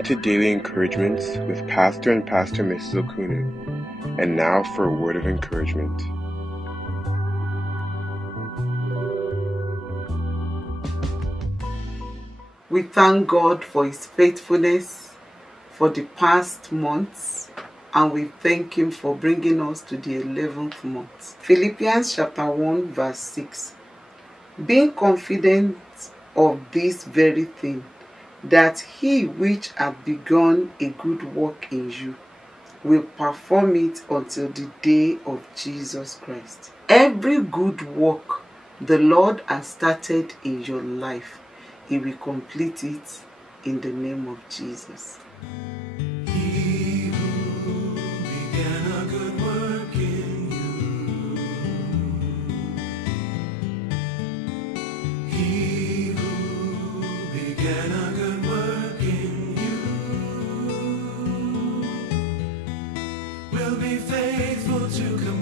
To Daily Encouragements with Pastor and Pastor Mrs. Okunin. And now for a word of encouragement. We thank God for His faithfulness for the past months, and we thank Him for bringing us to the 11th month. Philippians chapter 1 verse 6. Being confident of this very thing, that He which hath begun a good work in you will perform it until the day of Jesus Christ. Every good work the Lord has started in your life, He will complete it in the name of Jesus. He who began a good work in you, He who began a good work in you, will be faithful to complete